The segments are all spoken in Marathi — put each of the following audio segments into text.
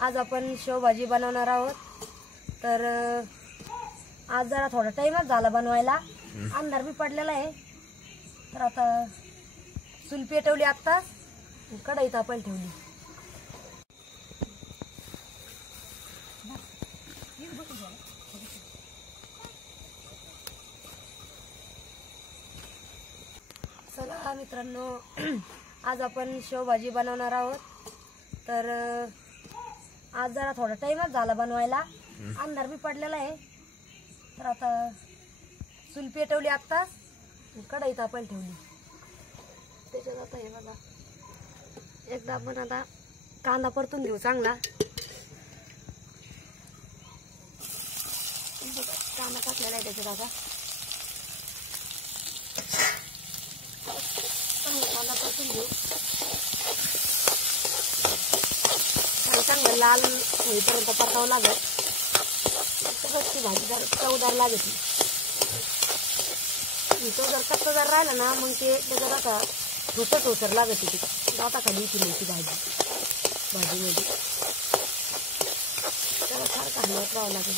आज आपण शेवभाजी बनवणार आहोत। तर आज जरा थोडा टाइमच झाला बनवायला, अंधार भी पडलेला आहे। तर आता चूल पेटवली, आता कढई तापायला ठेवली। चला मित्रांनो, आज आपण शेवभाजी बनवणार आहोत। तर आज जरा थोडा टाइमच झाला बनवायला, अंधार भी पडलेला आहे। तर आता चूल पेटवली, आता कढई तापायला ठेवली। त्याच्यात आता हे बघा, एकदा आपण आता कांदा परतून घेऊ चांगला। कांदा टाकलेला आहे त्याच्यात, आता कांदा परतून घेऊ। चांगलं लाल होईपर्यंत परतावं लागत, ती भाजी जर चवदार लागत। तो जर कच्चा जर राहिला ना, मग ते त्याच्यात आता ठोसर लागत होती, आता खाली ती भाजी भाजीमध्ये त्याला सारखं हलवत राहावं लागेल।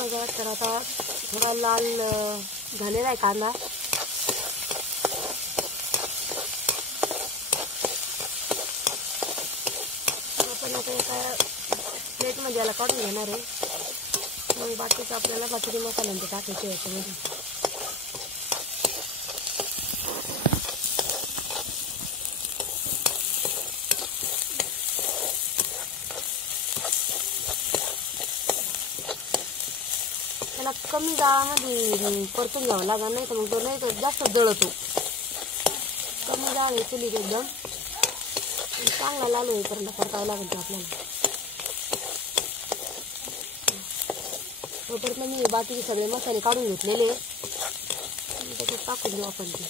बघा, तर आता थोडा लाल झालेला आहे कांदा। आपण आता एका प्लेटमध्ये याला काढून घेणार आहे, मग बाकीचं आपल्याला बाकी मसाल्यांचे टाकायचे याच्यामध्ये। त्याला कमी जाळामध्ये परतून घ्यावं लागणार, नाही तर मग तो नाही तर जास्त जळतो। कमी जाळ आहे चुलीत, एकदम चांगला लाल होईपर्यंत परतावं लागेल आपल्याला। तोपर्यंत मी बाकीचे सगळे मसाले काढून घेतलेले, त्याच्यात टाकून देऊ आपण ते।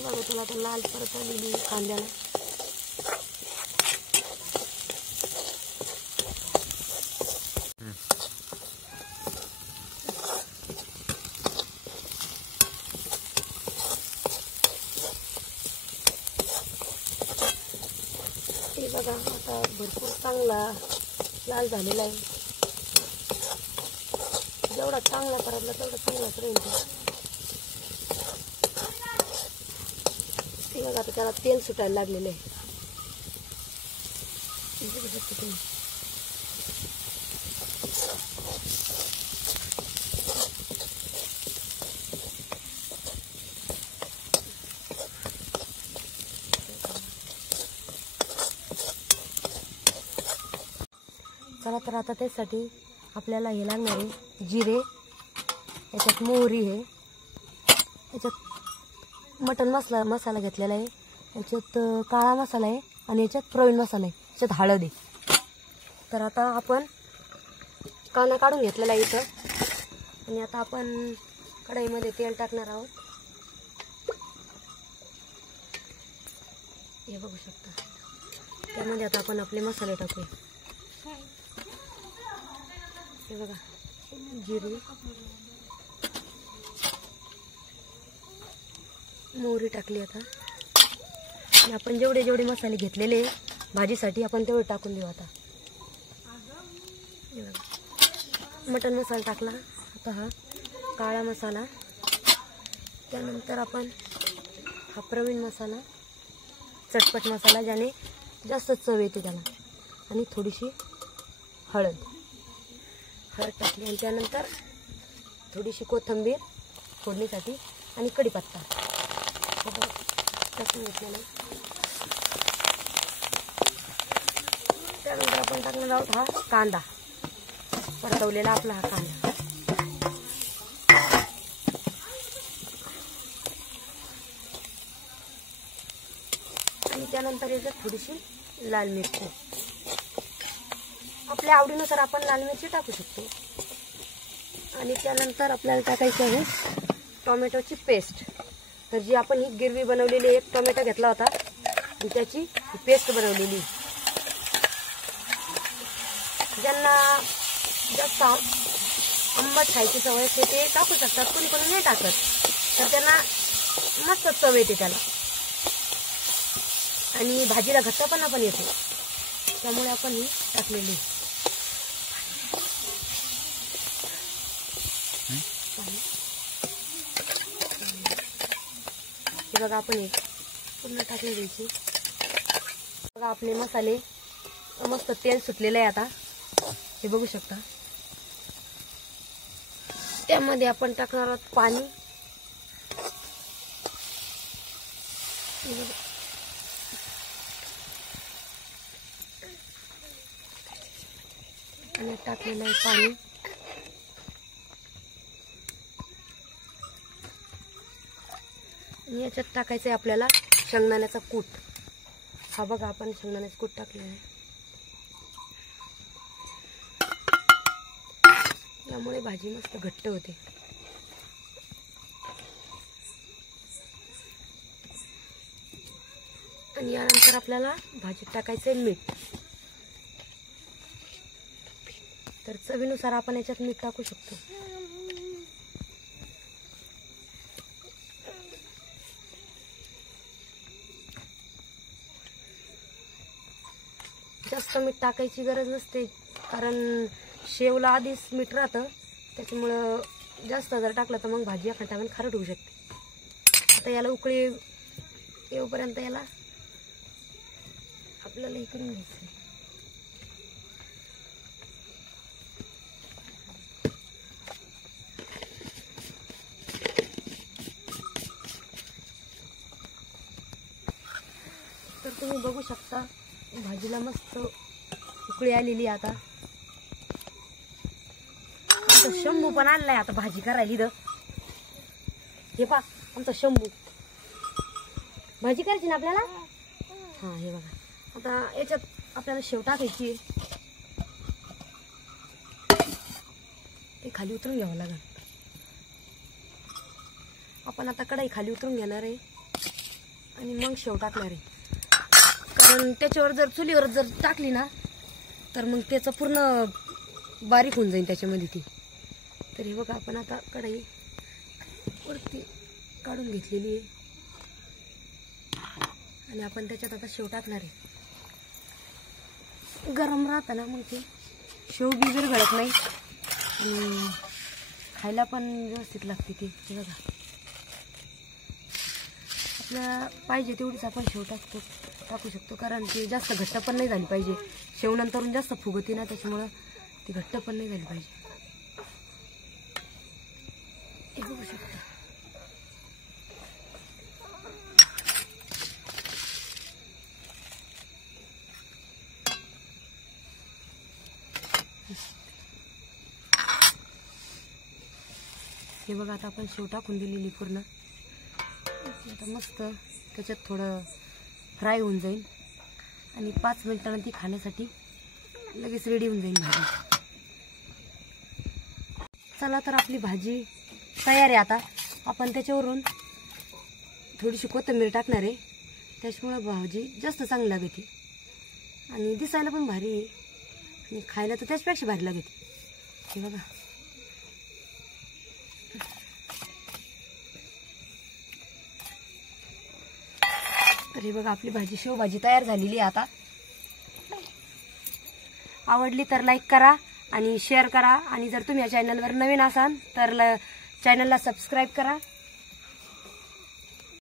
बघा, त्याला आता लाल परत आलेली कांद्याला। ते बघा, आता भरपूर चांगला लाल झालेला आहे। जेवढा चांगला परतला तेवढा चांगलाच राहील ते। बघा, आता त्याला तेल सुटायला लागलेलं आहे। चला, तर आता त्यासाठी आपल्याला हे लागणार आहे जिरे, याच्यात मोहरी आहे, याच्यात मटन मसाला घेतलेला आहे, याच्यात काळा मसाला आहे, आणि याच्यात प्रवीण मसाला आहे, याच्यात हळद आहे। तर आता आपण कांदा काढून घेतलेला आहे इथं, आणि आता आपण कढईमध्ये तेल टाकणार आहोत। हे बघू शकता, त्यामध्ये आता आपण आपले मसाले टाकूया। हे बघा, जिरे, मोहरी टाकली आता, आणि आपण जेवढे मसाले घेतलेले भाजीसाठी आपण तेवढे टाकून देऊ आता। हे बघा, मटन मसाला टाकला, आता हा काळा मसाला, त्यानंतर आपण हा प्रवीण मसाला, चटपट मसाला ज्याने जास्त चव येते त्याला, आणि थोडीशी हळद टाकली, आणि त्यानंतर थोडीशी कोथिंबीर फोडणीसाठी, आणि कढीपत्ता टाकून घेतलेला। त्यानंतर आपण टाकणार आहोत हा कांदा, परतवलेला आपला हा कांदा। आणि त्यानंतर याच्यात थोडीशी लाल मिरची, आपल्या आवडीनुसार आपण लाल मिरची टाकू शकतो। आणि त्यानंतर आपल्याला टाकायचं आहे टोमॅटोची पेस्ट। तर जी आपण ही गिरवी बनवलेली, एक टोमॅटो घेतला होता आणि त्याची पेस्ट बनवलेली, ज्यांना जास्त आंबट खायची सवय असते ते टाकू शकतात, कोणी कोणी नाही टाकत, तर त्यांना मस्त चव येते त्याला आणि भाजीला घट्टपणा पण येतो, त्यामुळे आपण ही टाकलेली. हे बघा आपण एक पूर्ण टाकून द्यायची. बघा आपले मसाले मस्त तेल सुटलेलं आहे. आता हे बघू शकता. त्यामध्ये आपण टाकणार आहोत पाणी. आणि टाकलेलं आहे पाणी. आणि याच्यात टाकायचं आहे आपल्याला शेंगदाण्याचा कूट. हा बघा आपण शेंगदाण्याचा कूट टाकलेला आहे. त्यामुळे भाजी मस्त घट्ट होते. आणि यानंतर आपल्याला भाजीत टाकायचं आहे मीठ. तर चवीनुसार आपण याच्यात मीठ टाकू शकतो. जास्त मीठ टाकायची गरज नसते, कारण शेवला आधीच मीठ राहतं, त्याच्यामुळं जास्त जर टाकलं तर मग भाजी एका टायमाला खारट होऊ शकते. आता याला उकळी येऊपर्यंत याला आपल्याला हे करून घ्यायचं. तर तुम्ही बघू शकता भाजीला मस्त उकळी आलेली. आता शंभू पण आणलाय आता भाजी करायला. हे पा आमचा शंभू भाजी करायची ना आपल्याला. हा हे बघा. आता याच्यात आपल्याला शेव टाकायची. ते खाली उतरून घ्यावं लागेल. आपण आता कढई खाली उतरून घेणार आहे आणि मग शेव टाकणार आहे. कारण त्याच्यावर जर चुलीवर जर टाकली ना तर मग त्याचं पूर्ण बारीक होऊन जाईल त्याच्यामध्ये ती. तर हे बघा आपण आता कढई वरती काढून घेतलेली आहे आणि आपण त्याच्यात आता शेव टाकणार आहे. गरम राहतं ना मग ते शेव बी विरघळत नाही आणि खायला पण व्यवस्थित लागते ती. हे बघा आपल्याला पाहिजे तेवढीच आपण शेव टाकू शकतो, कारण ती जास्त घट्ट पण नाही झाली पाहिजे. शेव नंतरून जास्त फुगती ना, त्याच्यामुळं ती घट्ट पण नाही झाली पाहिजे. हे बघू शकता. हे बघा आता आपण शेव टाकून दिलेली पूर्ण. आता मस्त त्याच्यात थोडं फ्राय होऊन जाईल आणि 5 मिनिटांनी ती खाण्यासाठी लगेच रेडी होऊन जाईल भाजी. चला तर आपली भाजी तयार आहे. आता आपण त्याच्यावरून थोडीशी कोथिंबीर टाकणार आहे, त्याच्यामुळे भाजी जास्त चांगली लागते आणि दिसायला पण भारी आहे आणि खायला तर त्याच्यापेक्षा भारी लागते. हे बघा तर हे बघा आपली भाजी शेवभाजी तयार झालेली आहे. आता आवडली तर लाईक करा आणि शेअर करा आणि जर तुम्ही या चॅनलवर नवीन असाल तर चॅनलला सबस्क्राईब करा.